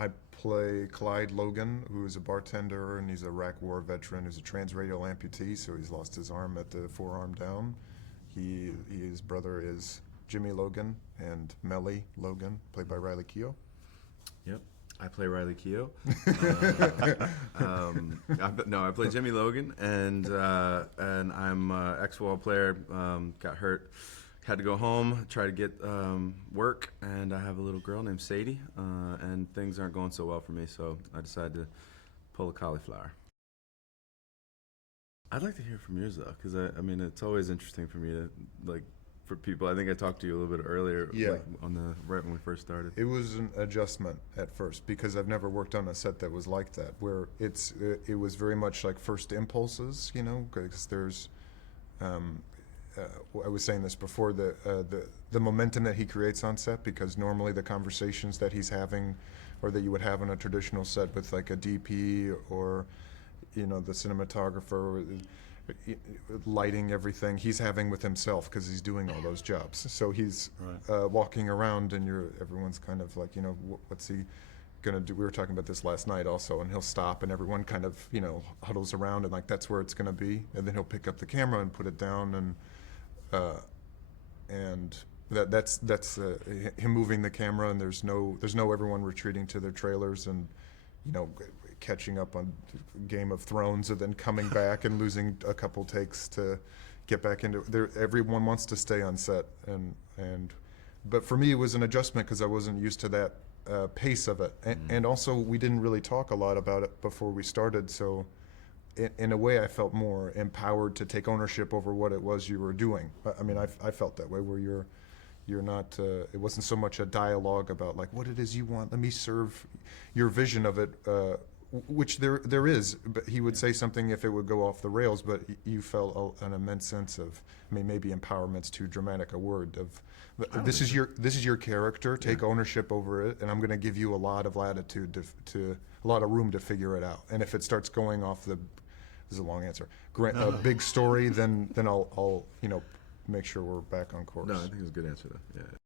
I play Clyde Logan, who is a bartender, and he's a Iraq War veteran who's a transradial amputee, so he's lost his arm at the forearm down. His brother is Jimmy Logan and Melly Logan, played by Riley Keough. Yep. I play Riley Keough. I play Jimmy Logan, and I'm an ex-wall player. Got hurt, had to go home, try to get work, and I have a little girl named Sadie, and things aren't going so well for me, so I decided to pull a cauliflower. I'd like to hear from yours though, because I mean, it's always interesting for me to for people. I think I talked to you a little bit earlier, Yeah. Right when we first started. It was an adjustment at first because I've never worked on a set that was like that, where it was very much like first impulses, because there's, I was saying this before, the momentum that he creates on set, because normally the conversations that he's having, or that you would have on a traditional set with like a DP or, the cinematographer, lighting everything, he's having with himself because he's doing all those jobs. So he's walking around, and everyone's kind of like, what's he gonna do? We were talking about this last night also, and he'll stop, and everyone kind of huddles around, and like that's where it's gonna be, and then he'll pick up the camera and put it down, and that's him moving the camera, and there's no everyone retreating to their trailers and catching up on Game of Thrones and then coming back and losing a couple takes to get back into there. Everyone wants to stay on set, but for me it was an adjustment because I wasn't used to that pace of it, and also we didn't really talk a lot about it before we started, so in a way I felt more empowered to take ownership over what it was you were doing. I mean, I felt that way, where you're not, it wasn't so much a dialogue about like what it is you want, let me serve your vision of it, which there is, but he would say something if it would go off the rails, but you felt an immense sense of, I mean, maybe empowerment's too dramatic a word, of this is your character, take ownership over it, and I'm going to give you a lot of latitude to a lot of room to figure it out, and if it starts going off this is a long answer, a big story, then I'll make sure we're back on course. No, I think it's a good answer though. Yeah.